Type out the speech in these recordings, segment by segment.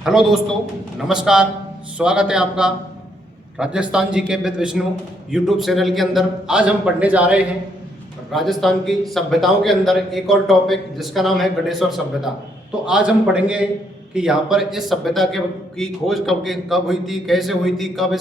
Hello दोस्तों, नमस्कार। स्वागत है आपका राजस्थान जी के विद विष्णु यूट्यूब चैनल के अंदर। आज हम पढ़ने जा रहे हैं राजस्थान की सभ्यताओं के अंदर एक और टॉपिक जिसका नाम है गणेश्वर सभ्यता। तो आज हम पढ़ेंगे कि यहाँ पर इस सभ्यता की खोज कब हुई थी, कैसे हुई थी, कब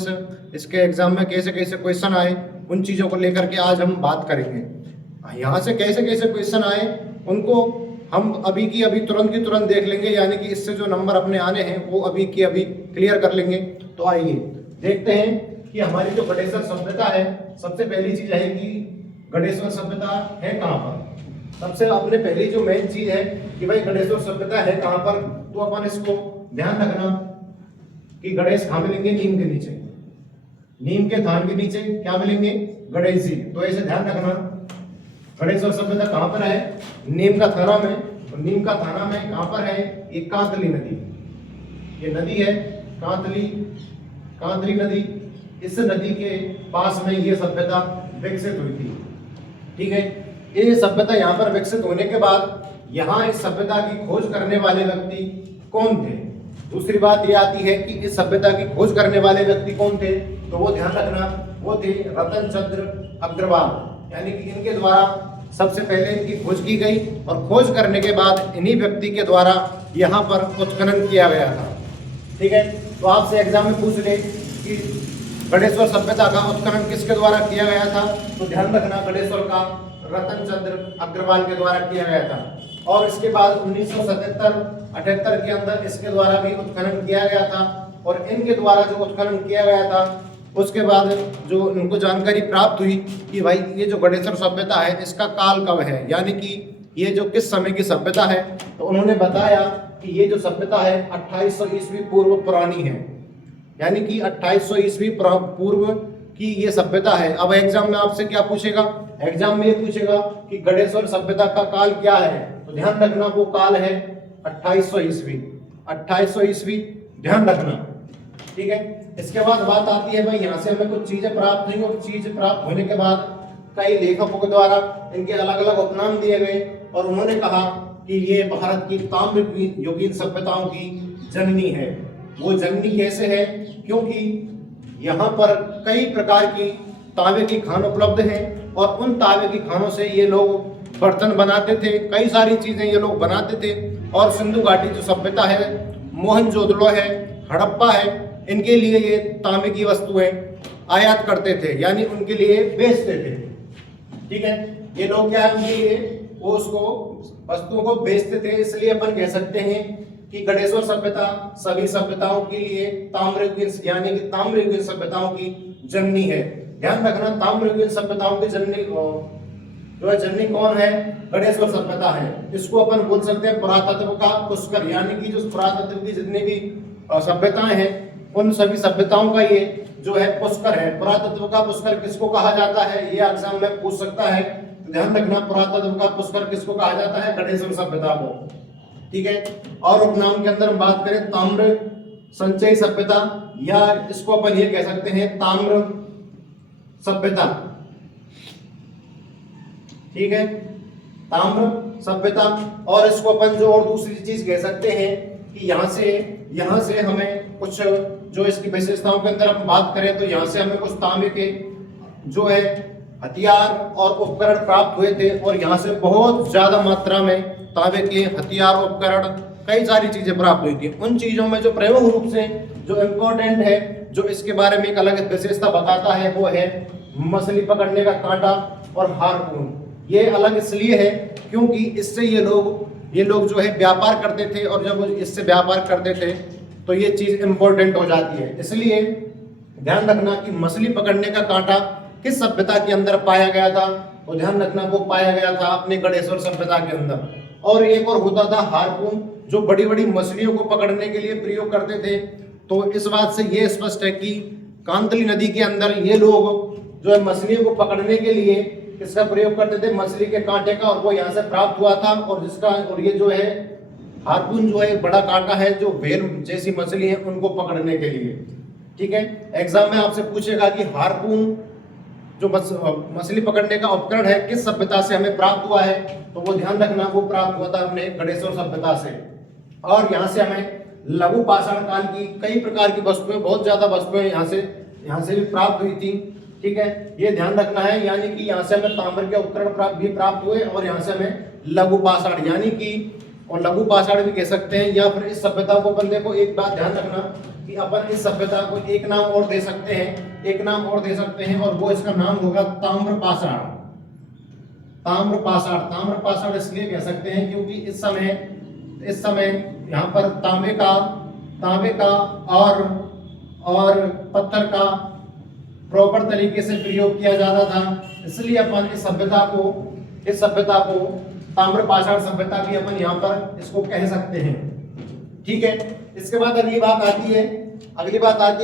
इसके एग्जाम में कैसे कैसे क्वेश्चन आए, उन चीज़ों को लेकर के आज हम बात करेंगे। यहाँ से कैसे कैसे क्वेश्चन आए उनको हम अभी की अभी तुरंत की तुरंत देख लेंगे, यानी कि इससे जो नंबर अपने आने हैं वो अभी की अभी क्लियर कर लेंगे। तो आइए देखते हैं कि हमारी जो गणेश्वर सभ्यता है, सबसे पहली चीज है कि गणेश्वर सभ्यता है कहाँ पर। सबसे अपने पहली जो मेन चीज है कि भाई गणेश्वर सभ्यता है कहाँ पर, तो अपन इसको ध्यान रखना कि गणेश कहाँ मिलेंगे, नीम के नीचे, नीम के थान के नीचे क्या मिलेंगे, गणेश जी। तो ऐसे ध्यान रखना गणेश्वर सभ्यता कहाँ पर है, नीम का थाना में। और नीम का थाना में कहाँ पर है, एक कांतली नदी, ये नदी है कांतली नदी। इस नदी के पास में ये सभ्यता विकसित हुई थी। ठीक है, ये सभ्यता यहाँ पर विकसित होने के बाद यहाँ इस सभ्यता की खोज करने वाले व्यक्ति कौन थे। दूसरी बात ये आती है कि इस सभ्यता की खोज करने वाले व्यक्ति कौन थे, तो वो ध्यान रखना, वो थे रतन चंद्र अग्रवाल। यानी कि इनके द्वारा सबसे पहले इनकी खोज की गई और खोज करने के बाद इन्हीं व्यक्ति के द्वारा यहाँ पर उत्खनन किया गया था। ठीक है, तो आपसे एग्जाम में पूछ ले कि गणेश्वर सभ्यता का उत्खनन किसके द्वारा किया गया था, तो ध्यान रखना गणेश्वर का रतन चंद्र अग्रवाल के द्वारा किया गया था। और इसके बाद 1977-78 के अंदर इसके द्वारा भी उत्खनन किया गया था। और इनके द्वारा जो उत्खनन किया गया था उसके बाद जो उनको जानकारी प्राप्त हुई कि भाई ये जो गणेश्वर सभ्यता है इसका काल कब है, यानी कि ये जो किस समय की सभ्यता है, तो उन्होंने बताया कि ये जो सभ्यता है 2800 ईस्वी पूर्व पुरानी है, यानी कि 2800 ईस्वी पूर्व की ये सभ्यता है। अब एग्जाम में आपसे क्या पूछेगा, एग्जाम में ये पूछेगा कि गणेश्वर सभ्यता का काल क्या है, तो ध्यान रखना वो काल है 2800 ईस्वी, ध्यान रखना। ठीक है, इसके बाद बात आती है भाई यहाँ से हमें कुछ चीजें प्राप्त हुई और चीज प्राप्त होने के बाद कई लेखकों के द्वारा इनके अलग अलग उपनाम दिए गए और उन्होंने कहा कि ये भारत की ताम्र युगीन सभ्यताओं की जननी है। वो जननी कैसे है, क्योंकि यहाँ पर कई प्रकार की तांबे की खान उपलब्ध हैं और उन तांबे की खानों से ये लोग बर्तन बनाते थे, कई सारी चीजें ये लोग बनाते थे। और सिंधु घाटी जो सभ्यता है, मोहनजोदड़ो है, हड़प्पा है, इनके लिए ये तांबे की वस्तुएं आयात करते थे, यानी उनके लिए बेचते थे। ठीक है, ये लोग क्या है, उनके लिए वो उसको वस्तुओं को बेचते थे। इसलिए अपन कह सकते हैं कि गणेश्वर सभ्यता सभी सभ्यताओं के लिए ताम्रयुगीन यानी कि ताम्रयुगीन सभ्यताओं की जननी है। ध्यान रखना, ताम्रयुगीन सभ्यताओं की जननी जो है, जननी कौन है, गणेश्वर सभ्यता है। इसको अपन बोल सकते हैं पुरातत्व का पुष्कर, यानी कि जो पुरातत्व की जितनी भी सभ्यताएं हैं उन सभी सभ्यताओं का ये जो है पुष्कर है। पुरातत्व का पुष्कर किसको कहा जाता है, ये एग्जाम में पूछ सकता है। ध्यान रखना, पुरातत्व का पुष्कर किसको कहा जाता है, गणेश्वर सभ्यता को। ठीक है, और उपनाम के अंदर हम बात करें ताम्र संचयी सभ्यता, या इसको अपन ये कह सकते हैं ताम्र सभ्यता। ठीक है, ताम्र सभ्यता। और इसको अपन जो और दूसरी चीज कह सकते हैं कि यहाँ से हमें कुछ जो इसकी विशेषताओं के अंदर हम बात करें तो यहाँ से हमें कुछ तांबे के जो है हथियार और उपकरण प्राप्त हुए थे। और यहाँ से बहुत ज्यादा मात्रा में तांबे के हथियार, उपकरण, कई सारी चीजें प्राप्त हुई थी। उन चीजों में जो प्रमुख रूप से जो इम्पोर्टेंट है, जो इसके बारे में एक अलग विशेषता बताता है, वो है मछली पकड़ने का कांटा और हार्पून। ये अलग इसलिए है क्योंकि इससे ये लोग जो है व्यापार करते थे, और जब इससे व्यापार करते थे तो ये चीज इंपॉर्टेंट हो जाती है। इसलिए ध्यान रखना कि मछली पकड़ने का कांटा किस सभ्यता के अंदर पाया गया था, और ध्यान रखना वो पाया गया था अपने गणेश्वर सभ्यता के अंदर। और एक और होता था हार्पून, जो बड़ी बड़ी मछलियों को पकड़ने के लिए प्रयोग करते थे। तो इस बात से ये स्पष्ट है कि कांतली नदी के अंदर ये लोग जो है मछलियों को पकड़ने के लिए किसका प्रयोग करते थे, मछली के कांटे का, और वो यहाँ से प्राप्त हुआ था। और ये जो है हार्पून जो है बड़ा कांटा है, जो व्हेल जैसी मछली है उनको पकड़ने के लिए। ठीक है, एग्जाम में आपसे पूछेगा कि हार्पून जो मछली पकड़ने का उपकरण है किस सभ्यता से हमें प्राप्त हुआ है, तो वो ध्यान रखना वो प्राप्त हुआ था हमने गणेश्वर सभ्यता से। और यहाँ से हमें लघु पाषाण काल की कई प्रकार की वस्तुएं, बहुत ज्यादा वस्तुएं यहाँ से भी प्राप्त हुई थी। ठीक है, ये ध्यान रखना है, यानी कि यहाँ से हमें ताम्र के उपकरण भी प्राप्त हुए और यहाँ से हमें लघु पाषाण यानी कि और लघु पाषाण भी कह सकते हैं। या फिर इस सभ्यता को अपन देखो, एक बात ध्यान रखना कि अपन इस सभ्यता को एक नाम और दे सकते हैं, एक नाम और दे सकते हैं, और वो इसका नाम होगा ताम्र पाषाण। ताम्र पाषाण, ताम्र पाषाण इसलिए कह सकते हैं क्योंकि इस समय यहाँ पर तांबे का और पत्थर का प्रॉपर तरीके से प्रयोग किया जाता था, इसलिए अपन इस सभ्यता को ताम्र पाषाण सभ्यता भी अपन यहाँ पर इसको कह सकते हैं। ठीक है, इसके बाद अगली बात आती है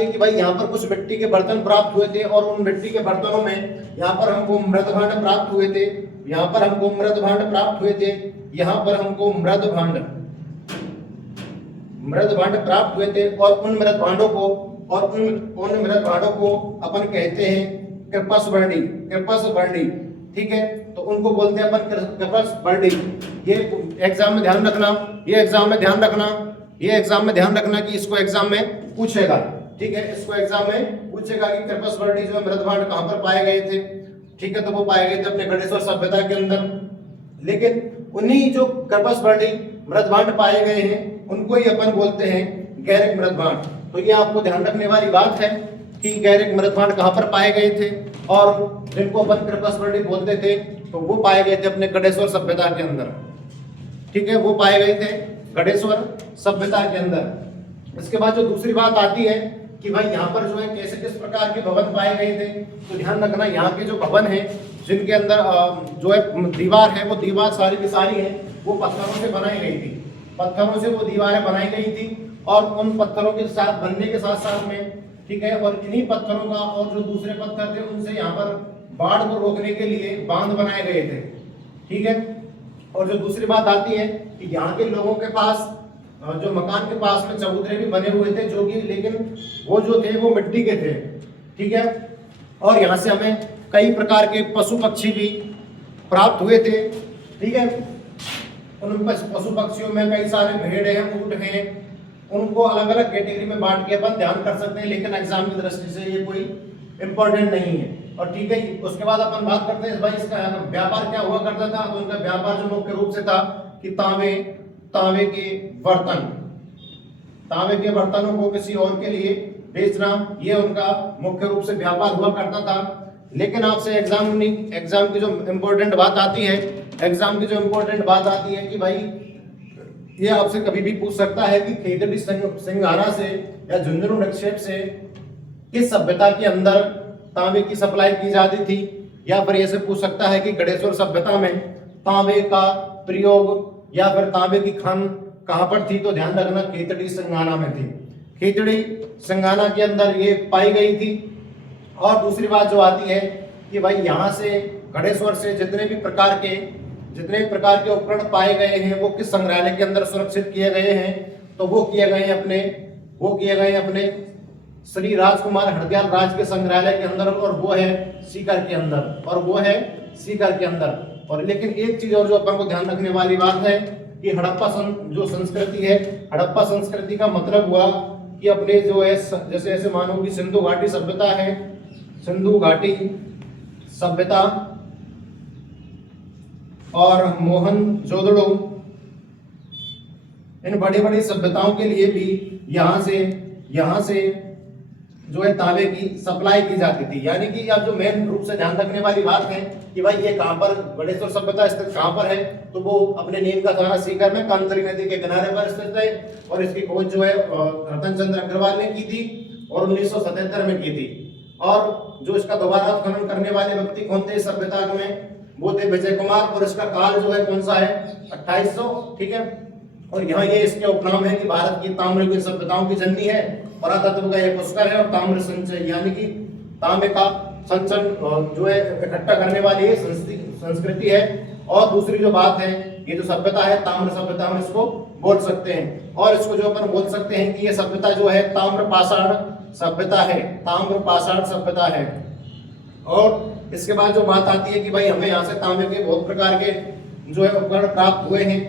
कि भाई यहाँ पर कुछ मिट्टी के बर्तन प्राप्त हुए थे और उन मिट्टी के बर्तनों में यहाँ पर हमको मृदभांड प्राप्त हुए थे। यहाँ पर हमको मृदभांड प्राप्त हुए थे और उन मृदभांडों को अपन कहते हैं कृपस वर्णी। ठीक है, तो उनको बोलते हैं अपन कृपस वर्णी। ये एग्जाम में ध्यान रखना कि इसको एग्जाम में पूछेगा। ठीक है, इसको एग्जाम में पूछेगा कि कृपस वर्णी जो मृदभांड कहाँ पर पाए गए थे। ठीक है, तो वो पाए गए थे अपने गणेश्वर सभ्यता के अंदर। लेकिन उन्हीं जो कृपस वर्णी मृदभांड पाए गए हैं उनको ही अपन बोलते हैं गैरिक मृदभांड। तो ये आपको ध्यान रखने वाली बात है कि गैरिक मृदभांड कहाँ पर पाए गए थे और जिनको अपन कृपस वर्णी बोलते थे तो वो पाए गए थे अपने गणेश्वर सभ्यता के अंदर। ठीक है, वो पाए गए थे गणेश्वर सभ्यता के अंदर। इसके बाद जो दूसरी बात आती है कि भाई यहाँ पर जो है कैसे किस प्रकार के भवन पाए गए थे, तो ध्यान रखना यहाँ के जो भवन है जिनके अंदर जो है दीवार है, वो दीवार सारी की सारी है वो पत्थरों से बनाई गई थी। पत्थरों से वो दीवारें बनाई गई थी और उन पत्थरों के साथ बनने के साथ साथ में, ठीक है, और इन्हीं पत्थरों का और जो दूसरे पत्थर थे उनसे यहाँ पर बाढ़ को रोकने के लिए बांध बनाए गए थे। ठीक है, और जो दूसरी बात आती है कि यहाँ के लोगों के पास जो मकान के पास में चबूतरे भी बने हुए थे, जो कि लेकिन वो जो थे वो मिट्टी के थे। ठीक है, और यहाँ से हमें कई प्रकार के पशु पक्षी भी प्राप्त हुए थे। ठीक है, उन पशु पक्षियों में कई सारे भेड़ हैं, ऊंट हैं, उनको अलग अलग कैटेगरी में बांट के अपन ध्यान कर सकते हैं, लेकिन एग्जाम की दृष्टि से ये कोई इंपॉर्टेंट नहीं है। और ठीक है, उसके बाद अपन बात करते हैं भाई इसका व्यापार क्या हुआ करता था। तो उनका व्यापार जो मुख्य रूप से था कि तांबे के बर्तनों को किसी और के लिए बेचना, ये उनका मुख्य रूप से व्यापार हुआ करता था। लेकिन आपसे एग्जाम की जो इम्पोर्टेंट बात आती है कि भाई ये आपसे कभी भी पूछ सकता है कि खेतड़ी सिंघाना से या झुंझुनू निक्षेप से किस सभ्यता के अंदर तांबे की सप्लाई की जाती थी, या फिर ये से पूछ सकता है कि गणेश्वर सभ्यता में तांबे का प्रयोग या फिर तांबे की खान कहां पर थी। तो ध्यान रखना खेतड़ी सिंघाना में थी, खेतड़ी सिंघाना के अंदर ये पाई गई थी। और दूसरी बात जो आती है कि भाई यहाँ से गणेश्वर से जितने भी प्रकार के उपकरण पाए गए हैं वो किस संग्रहालय के अंदर सुरक्षित किए गए हैं, तो वो किए गए हैं अपने श्री राजकुमार हरदयाल राज के संग्रहालय के अंदर, और वो है सीकर के अंदर। और लेकिन एक चीज और जो अपन को ध्यान रखने वाली बात है कि हड़प्पा जो संस्कृति है, हड़प्पा संस्कृति का मतलब हुआ कि अपने जो है जैसे ऐसे मानो कि सिंधु घाटी सभ्यता है, सिंधु घाटी सभ्यता और मोहनजोदड़ो, इन बड़ी बड़ी सभ्यताओं के लिए भी यहाँ से जो है तांबे की सप्लाई की जाती थी। यानी कि अब जो मेन रूप से ध्यान रखने वाली बात है कि भाई ये कहाँ पर गणेश्वर सभ्यता स्थित कहाँ पर है, तो वो अपने नीम का थाना सीकर में कांतरी नदी के किनारे पर स्थित है। और इसकी खोज जो है रतन चंद्र अग्रवाल ने की थी और 1977 में की थी। और जो इसका दोबारा उत्खनन करने वाले व्यक्ति कौन थे इस सभ्यता में, वो थे विजय कुमार। और इसका काल जो है कौन सा है, 2800। ठीक है, और यहाँ ये इसके उपनाम है कि भारत की ताम्र की सभ्यताओं की जननी है, पुरातत्व का ये पुष्कर है, और ताम्र संचय यानी कि तांबे का संचन जो है इकट्ठा करने वाली ये संस्कृति है। और दूसरी जो बात है, ये जो सभ्यता है ताम्र सभ्यता हम इसको बोल सकते हैं। और इसको जो अपन बोल सकते हैं कि ये सभ्यता जो है ताम्र पाषाण सभ्यता है। और इसके बाद जो बात आती है कि भाई हमें यहाँ से तांबे के बहुत प्रकार के जो है उपकरण प्राप्त हुए हैं।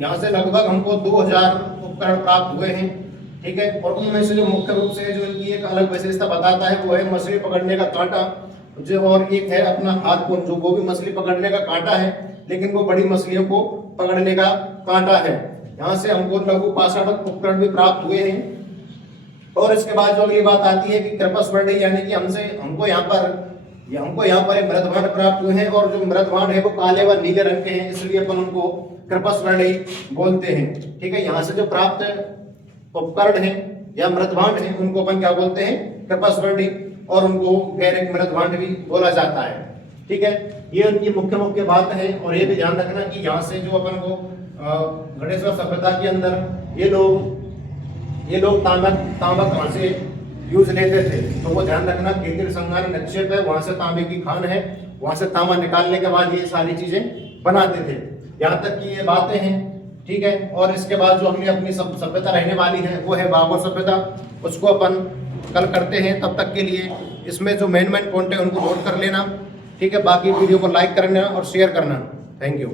यहाँ से लगभग हमको 2000 उपकरण प्राप्त हुए हैं। ठीक है, और उनमें से जो मुख्य रूप से जो इनकी एक अलग विशेषता बताता है वो है मछली पकड़ने का कांटा, जो और एक है अपना हार्पून, जो वो भी मछली पकड़ने का कांटा है लेकिन वो बड़ी मछलियों को पकड़ने का कांटा है। यहाँ से हमको लघु पाषाण उपकरण भी प्राप्त हुए हैं। और इसके बाद जो अगली बात आती है कि कृपा स्वर्णी, यानी कि हमको यहाँ पर एक मृद भांड प्राप्त हुए हैं, और जो मृद भांड है वो काले व नीले रंग के हैं, इसलिए अपन उनको कृपा स्वर्णी बोलते हैं। ठीक है, यहाँ से जो प्राप्त उपकरण है या मृद भांड है उनको अपन क्या बोलते हैं, कृपा स्वर्णी, और उनको गैरिक मृद भांड भी बोला जाता है। ठीक है, ये उनकी मुख्य मुख्य बात है। और ये भी ध्यान रखना कि यहाँ से जो अपन को गणेश्वर सभ्यता के अंदर ये लोग तांबा कहाँ से यूज लेते थे, तो वो ध्यान रखना, केंद्रीय संघान निक्षेप है, वहां से तांबे की खान है, वहां से तांबा निकालने के बाद ये सारी चीजें बनाते थे। यहाँ तक की ये बातें हैं। ठीक है, और इसके बाद जो हमने अपनी सभ्यता रहने वाली है वो है बाबर सभ्यता, उसको अपन कल करते हैं। तब तक के लिए इसमें जो मेन पॉइंट है उनको नोट कर लेना। ठीक है, बाकी वीडियो को लाइक करना और शेयर करना। Thank you.